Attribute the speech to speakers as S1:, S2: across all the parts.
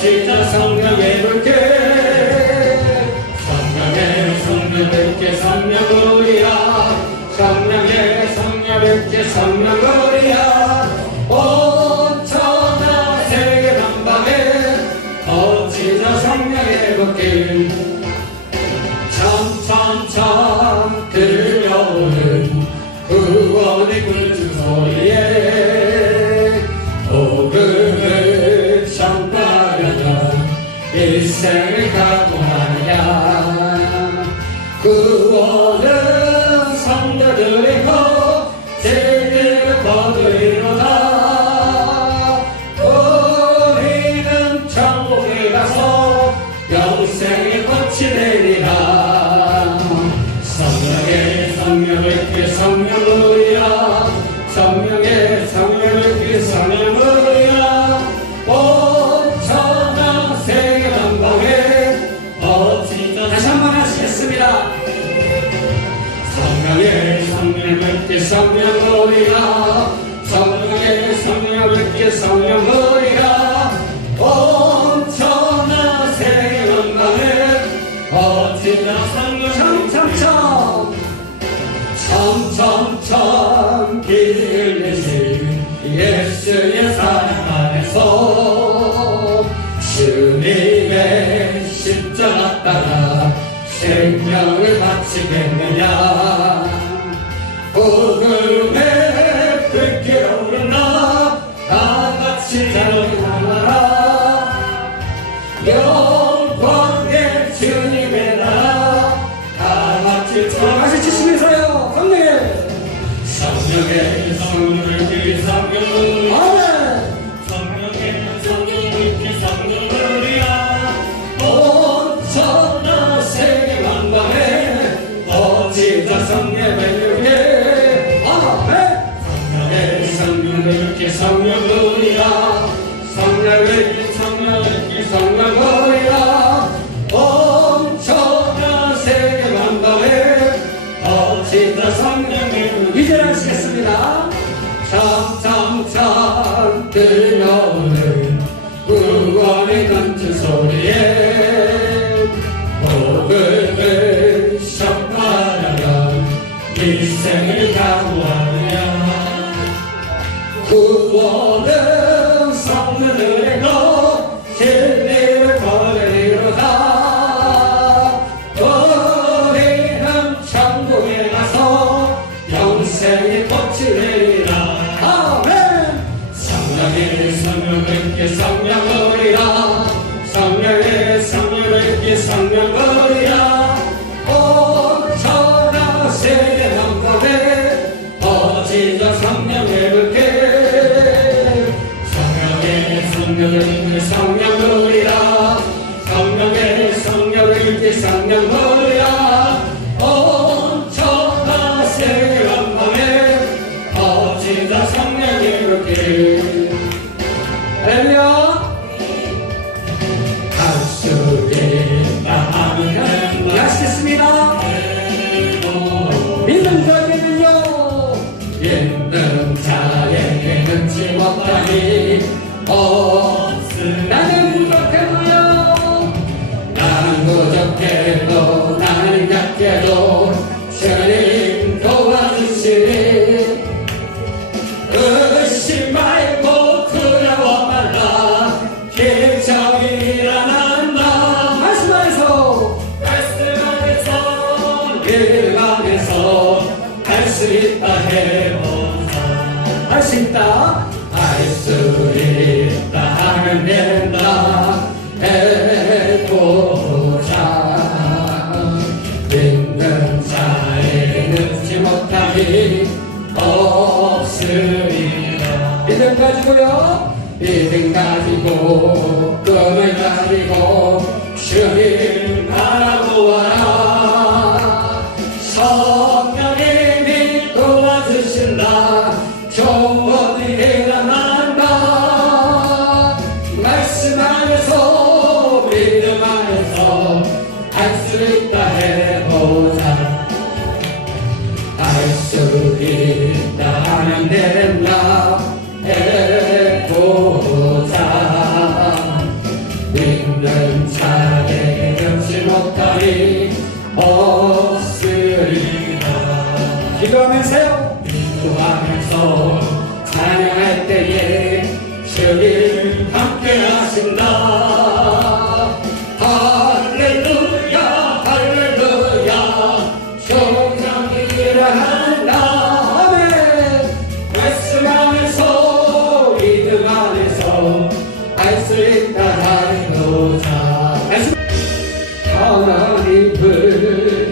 S1: 지자 성령 예물께 fortunate 생명을 바치겠느냐? transforma. 모여 믿음 가지고 꿈을 가지고 주님 바라고 와라. 성령님이 도와주신다 조언을 알 수 있다라는 거자
S2: 다음 입을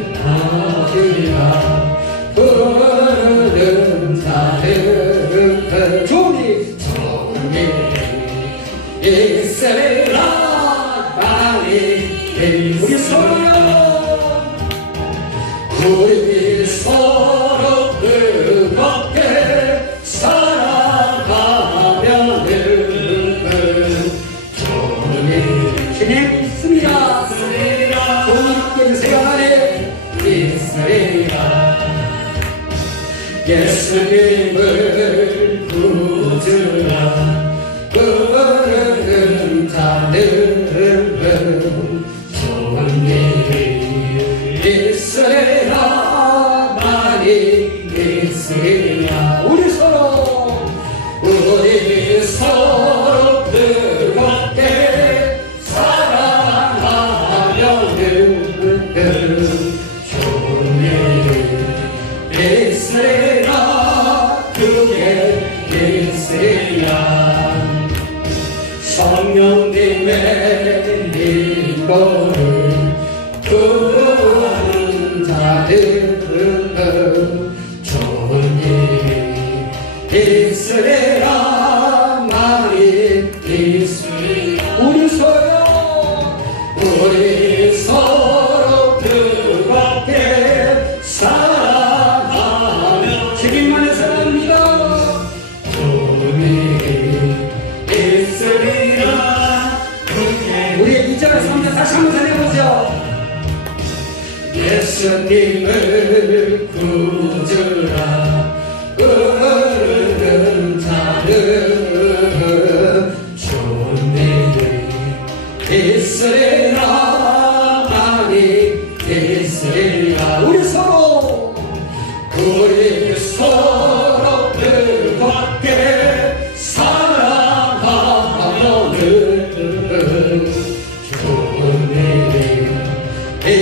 S1: 예수님을 구주라.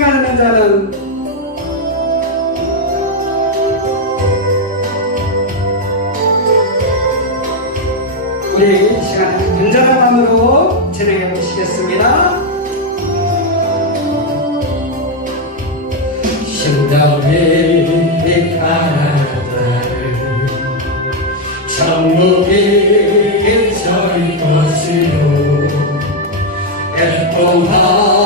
S1: 사랑하는
S2: 자는 우리 이 시간에 굉장한 마음으로 진행해 보시겠습니다.
S1: 신담의 바다를 천국이 저희 것으로 애통하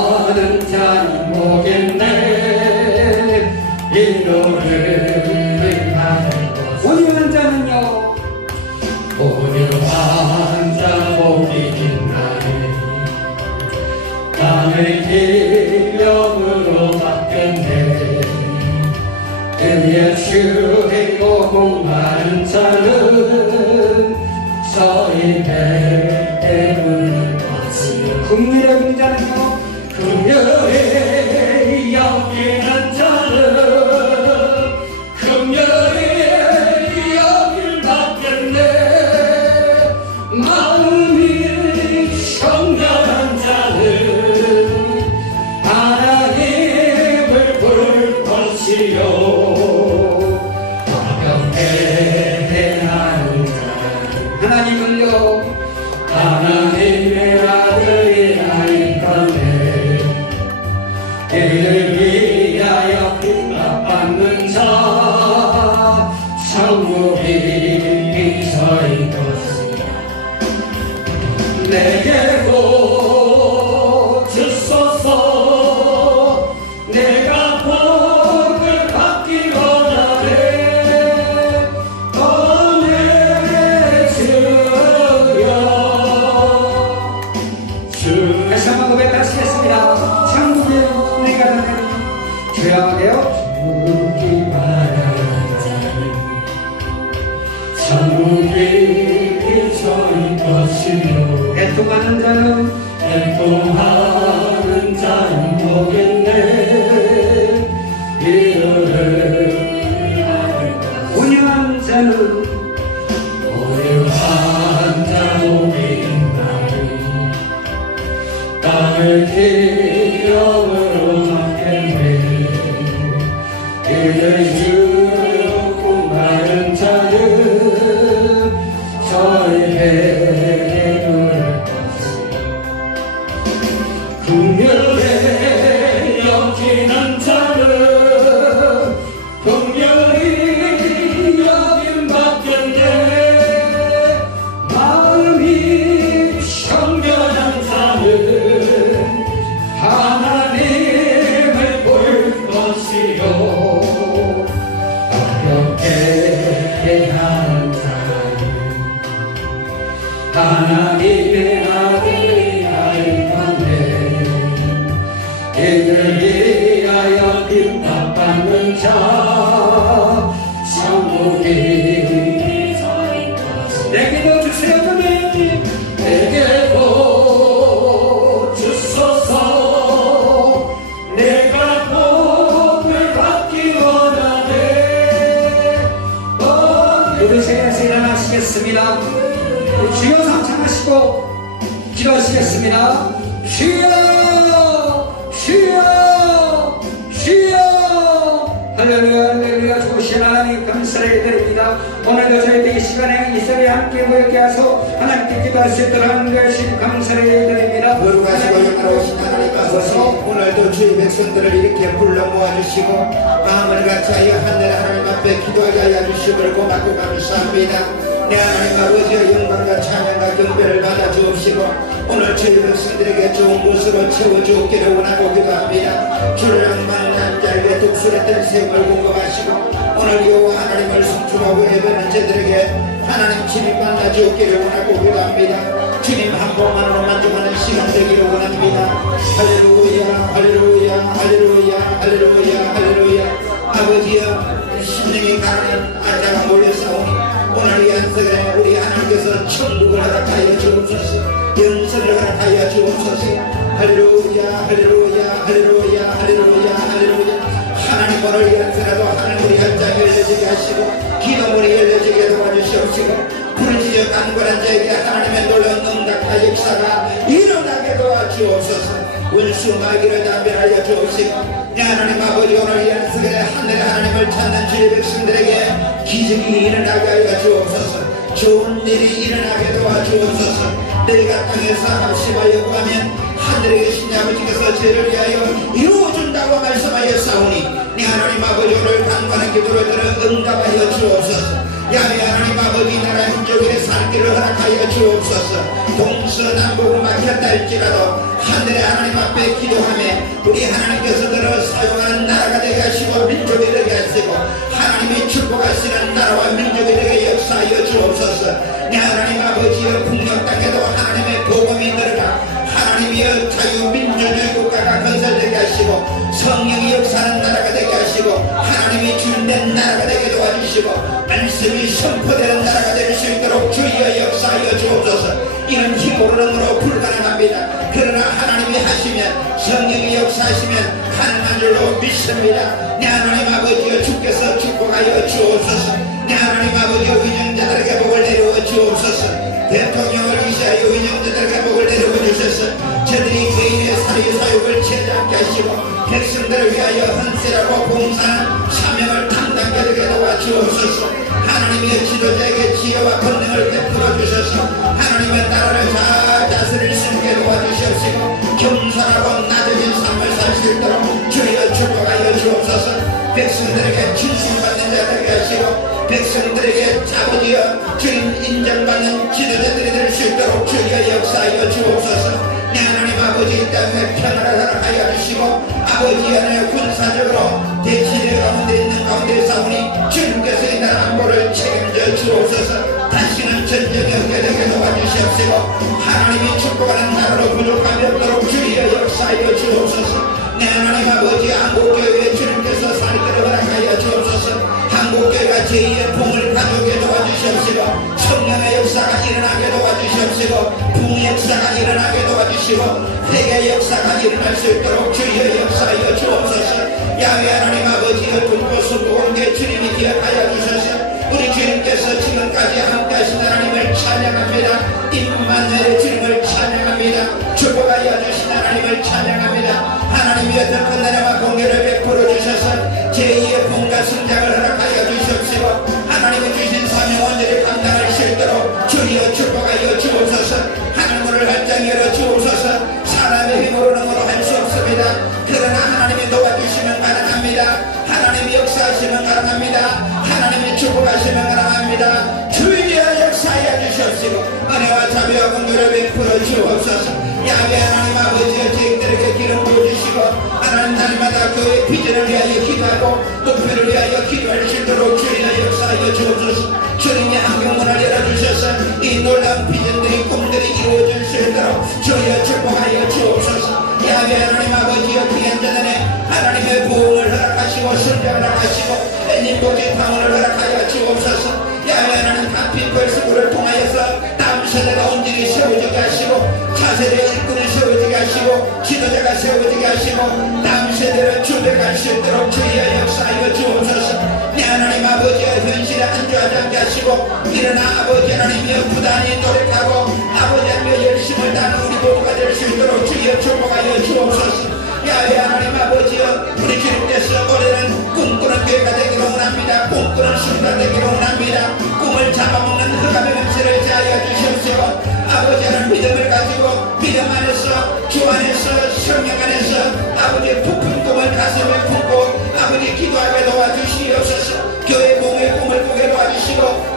S1: 그의 주의 끝 곡만 자는 저희들 때문인 것이 국민의 문장이요. 국민의
S2: 하나님의 것이 감사를 드립니다.
S3: 거룩하시고 영광하신 하나님 가소서 오늘도 주의 백성들을 이렇게 불러 모아주시고 마음을 같이 하여 하늘 하나님 앞에 기도하게 하여 주시고 고맙고 감사합니다. 내 하나님 아버지의 영광과 찬양과 경배를 받아 주옵시고 오늘 주의 백성들에게 좋은 곳으로 채워주옵기를 원하고 기도합니다. 주를 악망한 자에게 독수리 뜰 세움을 공급하시고 오늘 여호와 하나님을 송축하고 예배는 자들에게 하나님 주님 만나 주옵기를 원하고 기도합니다 주님 한 번만으로 만족하는 시간 되기를 원합니다. 할렐루야, 할렐루야, 할렐루야, 할렐루야, 할렐루야. 아버지여, 심령이 가는 아자가 몰려 싸우니 오늘 이 안석에 우리 하나님께서 천국을 허락하여 주옵소서, 영생을 허락하여 주옵소서. 할렐루야, 할렐루야, 할렐루야, 할렐루야, 할렐루야. 하나님 이 안석에도 하나님 우리 현장이 열려지게 하시고 기도문이 열려지게 도와주시옵시고 부르짖어 간과한 자에게 하나님의 놀라운 응답과 역사가 일어나게 도와주옵소서. 원수 마귀를 담배하여 주옵시고 내 하나님 아버지 오늘 이 안석에 하늘의 하나님을 찾는 주의 백성들에게 기적이 일어나게 하여 주옵소서. 좋은 일이 일어나게 도와주옵소서. 내가 땅에서 합심하여 구하면 하늘에 계신 아버지께서 죄를 위하여 이루어준다고 말씀하여 싸우니 내 하나님 아버지 오늘 간과한 기도를 들어 응답하여 주옵소서. 야외 하나님 아버지 나라 민족의 살 길을 허락하여 주옵소서. 동서남북으로 막혔다 할지라도 하늘의 하나님 앞에 기도하며 우리 하나님께서 들어 사용하는 나라가 되게 하시고 민족이 되게 하시고 하나님이 축복하시는 나라와 민족이 되게 역사하여 주옵소서. 내 하나님 아버지의 풍력 땅에도 하나님 주시고 말씀이 선포되는 나라가 될 수 있도록 주여 역사하여 주옵소서. 이는 힘으로는 불가능합니다. 그러나 하나님이 하시면 성령이 역사하시면 가능한 줄로 믿습니다. 내 하나님 아버지여 주께서 축복하여 주옵소서. 내 하나님 아버지여 위정자들에게 복을 내려워 주옵소서. 대통령을 이시하여 위정자들에게 복을 내려워 주셔서. 저들이 개인의 사리 사욕을 취하지 않게 하시고 백성들을 위하여 헌세라고 담당하게 도와주옵소서. 하나님의 지도자에게 지혜와 권능을 베풀어 주셔서. 하나님의 나라를 잘 다스릴 수 있게 도와주시옵시고 겸손하고 낮아진 삶을 살 수 있도록 주여 축복하여 주옵소서. 백성들에게 진심받는 자들에게 하시고 백성들에게 아버지여 주인 인정받는 지도자들이 될 수 있도록 주여 역사하여 주옵소서. 내 하나님 아버지 이 땅에 평안을 허락하여 주시고 아버지 안에 군사적으로 대치대 가운데 있는 가운데 싸우니 주님께서 이 나라 안보를 책임져 주옵소서. 다시는 전쟁이 없게 되게 도와주시옵시고 하나님이 축복하는 나라로 부족함이 없도록 주여 역사하여 주옵소서. 내 하나님 아버지 한국교회 주님께서 살기를 허락하여 주옵소서. 한국교회가 제2의 품을 가져오게 도와주시옵시고 성령의 역사가 일어나게 도와주시옵시고 부흥의 역사가 일어나게 도와주시고 회개의 역사가 일어날 수 있도록 주의 역사여 주옵소서. 야외 하나님 아버지의 분포수 공개 주님이 기억하여 주셔서. 우리 주님께서 지금까지 함께 하신 하나님을 찬양합니다. 임만의 주님을 찬양합니다. 축복하여 주신 하나님을 찬양합니다. 하나님이 어떤 끝내려와 공개를 베풀어 주셔서. 제2의 본과 성장을 허락하여 주시옵시고 하나님이 주신 사명 원전히 감당할 수 있도록 주여 축복하여 주옵소서 하늘 문을 활짝 열어 주옵소서 사람의 힘으로는 뭐로 할수 없습니다. 그러나 하나님이 도와주시면 가능합니다. 하나님이 역사하시면 가능합니다. 하나님이 축복하시면 가능합니다. 주여 역사하여 주시옵시고 은혜와 자비와 공유를 베풀어 주옵소서. 야외 하나님 아버지의 저희들에게 기름 부어주시고 하나님 날마다 교회 비전을 위하여 기도하고 목표를 위하여 기도할 수 있도록 이 놀라운 비전들이 꿈들이 이루어질 수 있도록 주여 축복하여 주옵소서. 야외 하나님 아버지여 귀한 자들의 하나님의 부흥을 허락하시고 성장을 허락하시고 애님 고지 방언을 허락하여 주옵소서. 야외 하나님 카피플 스쿨을 통하여서 다음 세대가 온전히 세워지게 하시고 차세대 일꾼을 세워지게 하시고 지도자가 세워지게 하시고 다음 세대를 주백할 수 있도록 주의 역사하여 주옵소서. 내 하나님 아버지의 현실에 안주하지 않게 하시고 일어나 하나님이여 부단히 노력하고 아버지 하나님의 열심을 다하는 우리 모두가 될 수 있도록 주여 축복하여 주옵소서. 야외 하나님 아버지여 우리 주님께서 올해는 꿈꾸는 교회가 되기를 원합니다. 꿈꾸는 신가 되기를 원합니다. 꿈을 잡아먹는 흑암의 냄새를 제하여 주시옵시고 아버지 하나님 믿음을 가지고 믿음 안에서 주 안에서 성령 안에서 아버지의 부푼 꿈을 가슴에 품고 아버지 기도하게 도와주시옵소서. 교회 공의 꿈을 꾸게 도와주시고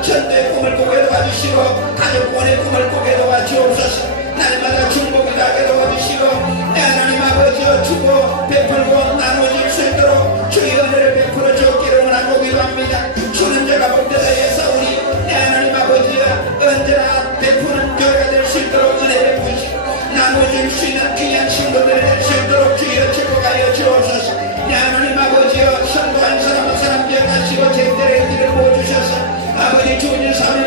S3: 주시고 가족권의 꿈을 꾸게 도와주옵소서 날마다 중복이 나게 도와주시고 내 하나님 아버지여 주고 베풀고 나눠줄 수 있도록 주의 은혜를 베풀어 주기를 원하고 기도합니다. 주는 자가 볼 때에 의해서 우리 내 하나님 아버지여 언제나 베푸는 교회가 될 수 있도록 은혜 베푸시고 나눠줄 수 있는 귀한 친구들이 될수 있도록 주여 축복하여 주옵소서. 내 하나님 아버지여 선거한 사람 한 사람 기억하시고 제들의 길을 모아주셔서 아버지 주님 삶을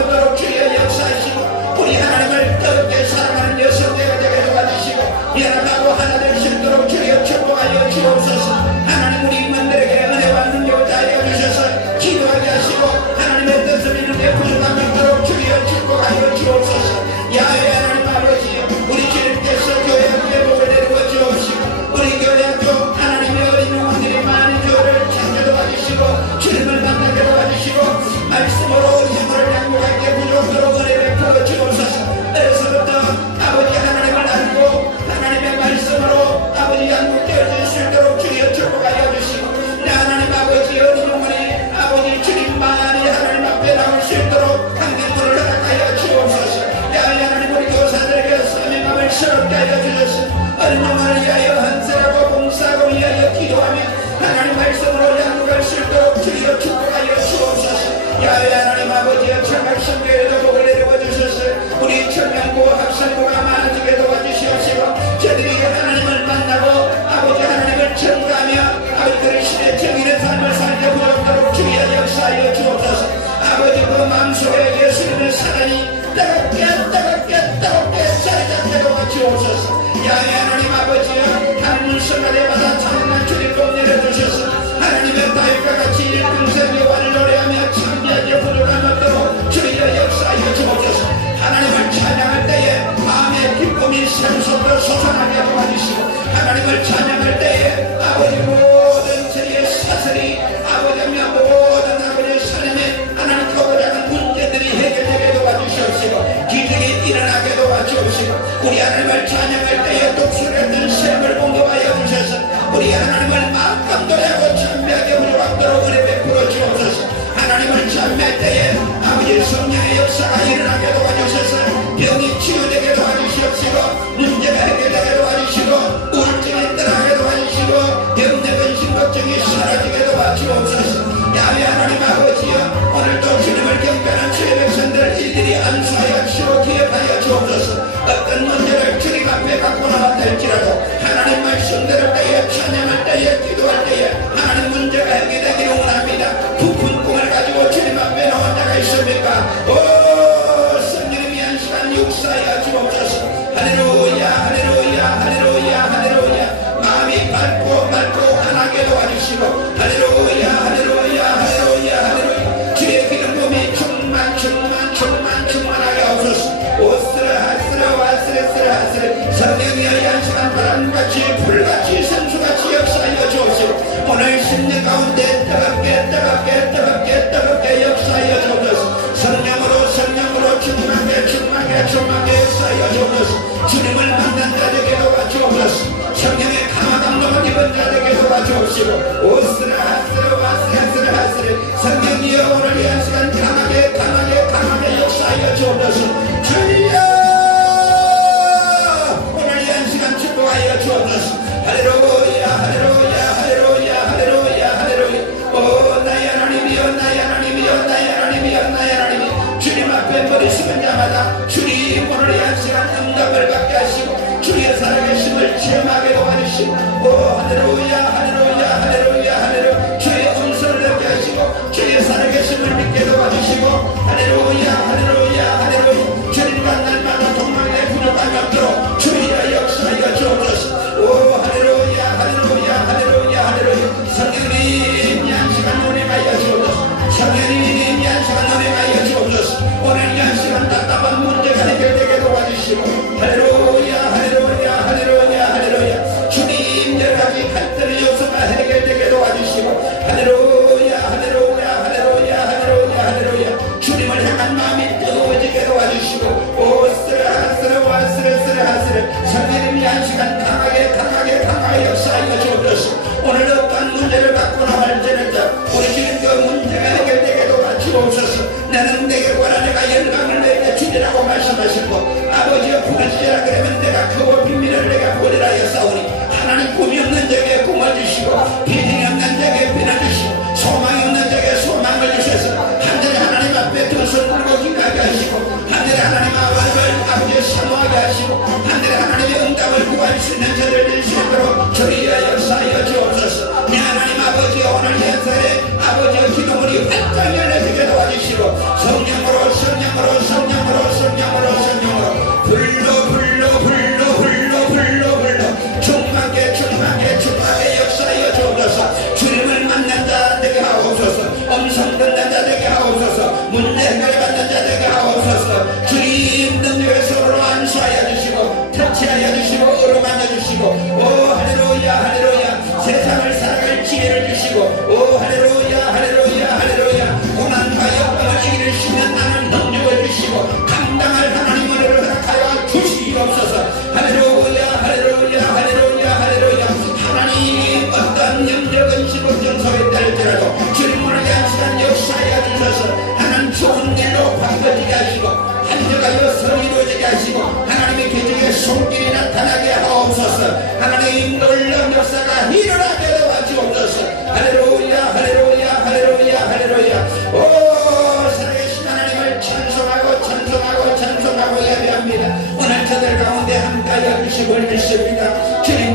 S3: 에 야외 하나님 아버지여 청각성교회도 복을 내려와 주셔서. 우리 청년고 학생고가 많아지게 도와주시옵시고 저들이 하나님을 만나고 아버지 하나님을 전가하며 아버지들의 시대 정의의 삶을 살게 부족도록 주여 역사하여 주옵소서. 아버지 그 마음속에 예수님의 사랑이 뜨겁게 뜨겁게 뜨겁게 살게 도와주옵소서. 야외 하나님 아버지여 하나님 성가대마다 찬양한 주님 복 내려주셔서. 하나님의 다윗과 같이 일평생 여 역사하여 주옵소서 하나님을 찬양할 때에 마음의 기쁨이 샘솟도 솟아나게 도와주시고 하나님을 찬양 될지라도 하나님 말씀대로 내게 찬양할 때 教師を忘れ忘れ忘れ Hallelujah.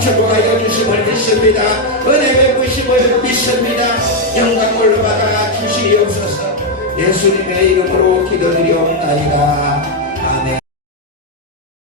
S3: 축복하여 주심을 믿습니다. 은혜 베푸심을 믿습니다. 영광을 받아 주시옵소서 예수님의 이름으로 기도드리옵나이다.